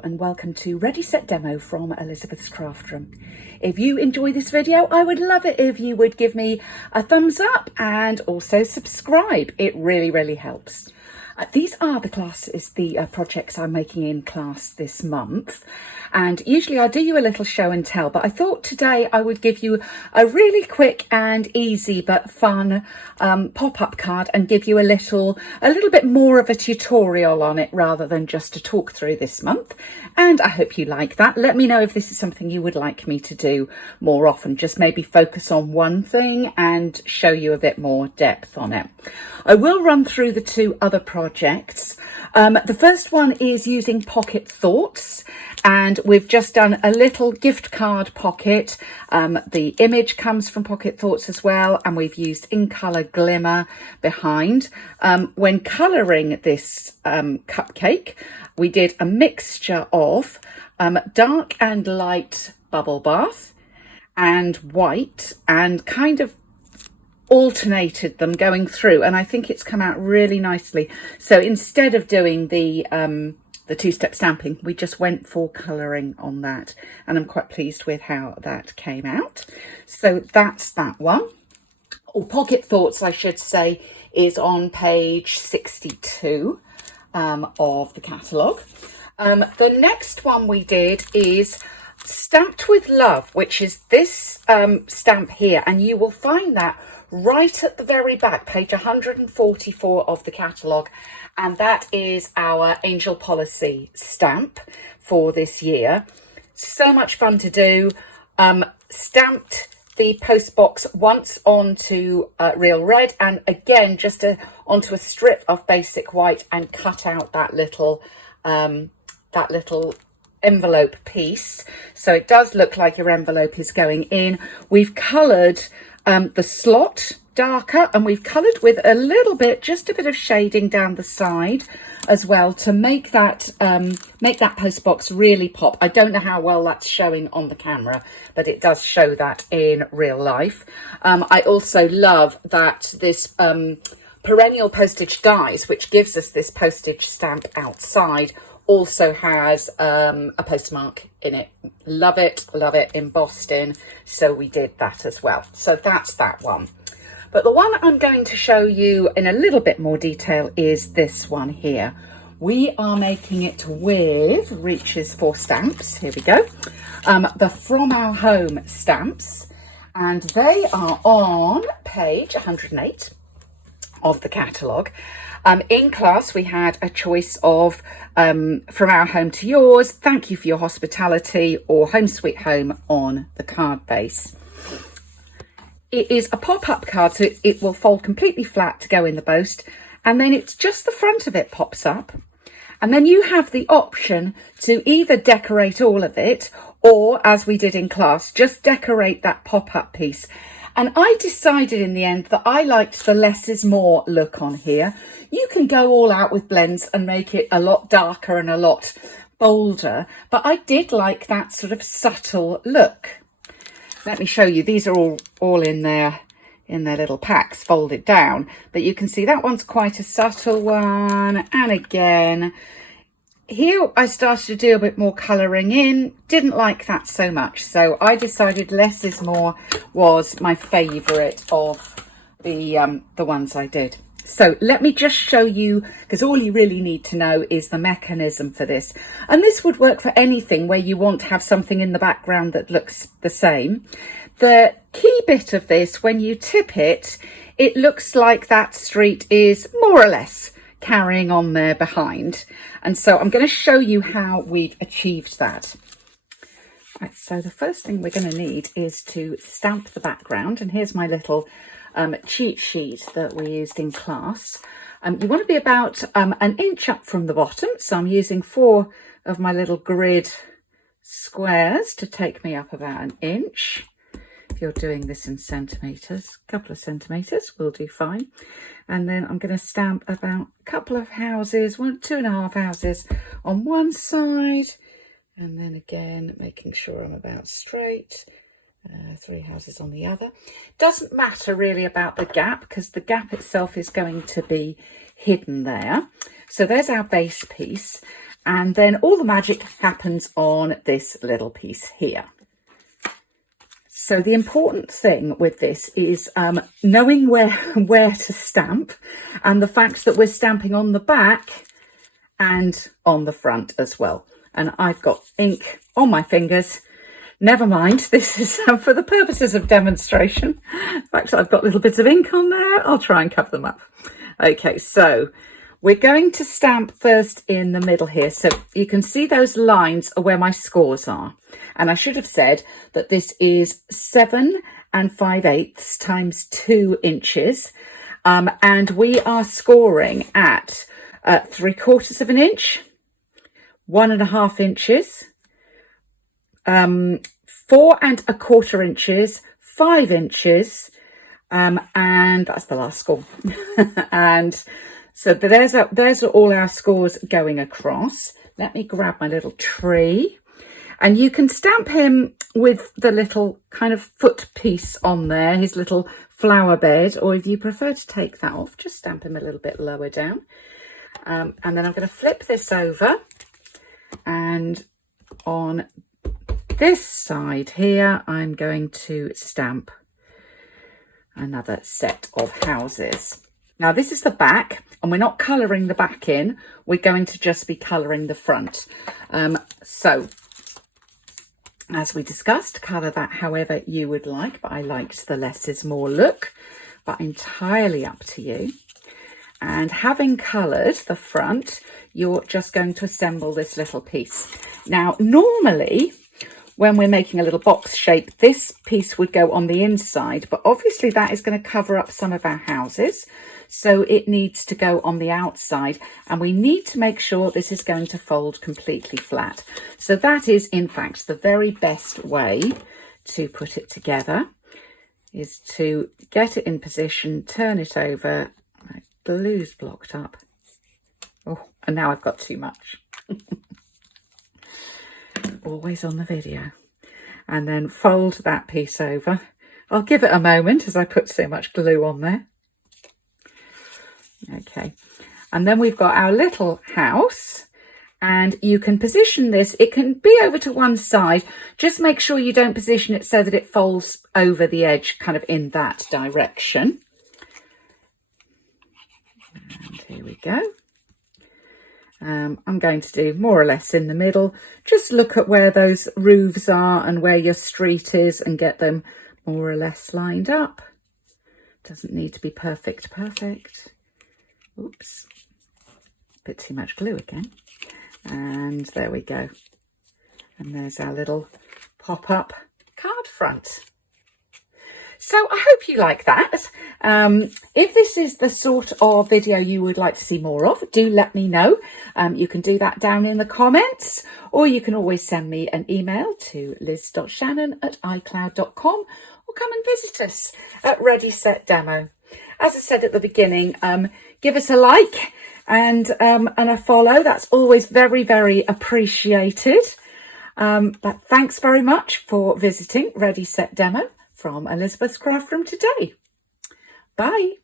Hello and welcome to Ready Set Demo from Elizabeth's Craft Room. If you enjoy this video, I would love it if you would give me a thumbs up and also subscribe. It really helps. These are the projects I'm making in class this month, and usually I do you a little show and tell, but I thought today I would give you a really quick and easy but fun pop-up card and give you a little bit more of a tutorial on it rather than just a talk through this month. And I hope you like that. Let me know if this is something you would like me to do more often, just maybe focus on one thing and show you a bit more depth on it. I will run through the two other projects. The first one is using Pocket Thoughts, and we've just done a little gift card pocket. The image comes from Pocket Thoughts as well, and we've used In Colour Glimmer behind. When colouring this cupcake, we did a mixture of dark and light bubble bath and white, and kind of alternated them going through, and I think it's come out really nicely. So instead of doing the two-step stamping, we just went for colouring on that, and I'm quite pleased with how that came out. So that's that one. Pocket Thoughts, I should say, is on page 62 of the catalogue. The next one we did is Stamped with Love, which is this stamp here, and you will find that right at the very back, page 144 of the catalogue, and that is our Angel Policy stamp for this year. So much fun to do. Stamped the post box once onto real red, and again just onto a strip of basic white, and cut out that little envelope piece, so it does look like your envelope is going in. We've coloured the slot darker, and we've coloured with just a bit of shading down the side as well to make that post box really pop. I don't know how well that's showing on the camera, but it does show that in real life. I also love that this perennial postage dies, which gives us this postage stamp outside, also has a postmark in it. Love it embossed in, so we did that as well. So that's that one. But the one I'm going to show you in a little bit more detail is this one here. We are making it with Reaches for Stamps. Here we go. The From Our Home stamps, and they are on page 108 of the catalogue. In class, we had a choice of From Our Home to Yours, Thank You for Your Hospitality, or Home Sweet Home on the card base. It is a pop-up card, so it will fold completely flat to go in the post, and then it's just the front of it pops up, and then you have the option to either decorate all of it, or, as we did in class, just decorate that pop-up piece. And I decided in the end that I liked the less is more look on here. You can go all out with blends and make it a lot darker and a lot bolder, but I did like that sort of subtle look. Let me show you. These are all in their little packs folded down, but you can see that one's quite a subtle one. And again, here I started to do a bit more colouring in. Didn't like that so much, so I decided less is more was my favourite of the ones I did. So let me just show you, because all you really need to know is the mechanism for this. And this would work for anything where you want to have something in the background that looks the same. The key bit of this, when you tip it, it looks like that street is more or less carrying on there behind. And so I'm going to show you how we've achieved that. Right, so the first thing we're going to need is to stamp the background. And here's my little cheat sheet that we used in class. You want to be about an inch up from the bottom, so I'm using 4 of my little grid squares to take me up about an inch. If you're doing this in centimetres, a couple of centimetres will do fine. And then I'm going to stamp about a couple of houses, 2.5 houses on one side, and then again making sure I'm about straight. 3 houses on the other. Doesn't matter really about the gap, because the gap itself is going to be hidden there. So there's our base piece, And then all the magic happens on this little piece here. So the important thing with this is knowing where to stamp, and the fact that we're stamping on the back and on the front as well. And I've got ink on my fingers. Never mind, this is for the purposes of demonstration. In fact, I've got little bits of ink on there. I'll try and cover them up. Okay, so we're going to stamp first in the middle here. So you can see those lines are where my scores are. And I should have said that this is 7 5/8 times 2 inches. And we are scoring at 3/4 of an inch, 1.5 inches, 4 1/4 inches, 5 inches, and that's the last score. And so there's all our scores going across. Let me grab my little tree. And you can stamp him with the little kind of foot piece on there, his little flower bed, or if you prefer to take that off, just stamp him a little bit lower down. And then I'm going to flip this over, and on this side here, I'm going to stamp another set of houses. Now this is the back, and we're not colouring the back in, we're going to just be colouring the front. So as we discussed, colour that however you would like, but I liked the less is more look, but entirely up to you. And having coloured the front, you're just going to assemble this little piece. Now, normally, when we're making a little box shape, this piece would go on the inside, but obviously that is going to cover up some of our houses. So it needs to go on the outside, and we need to make sure this is going to fold completely flat. So that is, in fact, the very best way to put it together, is to get it in position, turn it over. My glue's blocked up. Oh, and now I've got too much. Always on the video. And then fold that piece over. I'll give it a moment as I put so much glue on there. Okay, and then we've got our little house, and you can position this, it can be over to one side, just make sure you don't position it so that it folds over the edge kind of in that direction. And here we go. I'm going to do more or less in the middle. Just look at where those roofs are and where your street is and get them more or less lined up. Doesn't need to be perfect. Oops, bit too much glue again. And there we go. And there's our little pop-up card front. So I hope you like that. If this is the sort of video you would like to see more of, do let me know. You can do that down in the comments, or you can always send me an email to liz.shannon@icloud.com, or come and visit us at Ready Set Demo. As I said at the beginning, give us a like and a follow. That's always very, very appreciated. But thanks very much for visiting Ready Set Demo from Elizabeth's Craft Room today. Bye.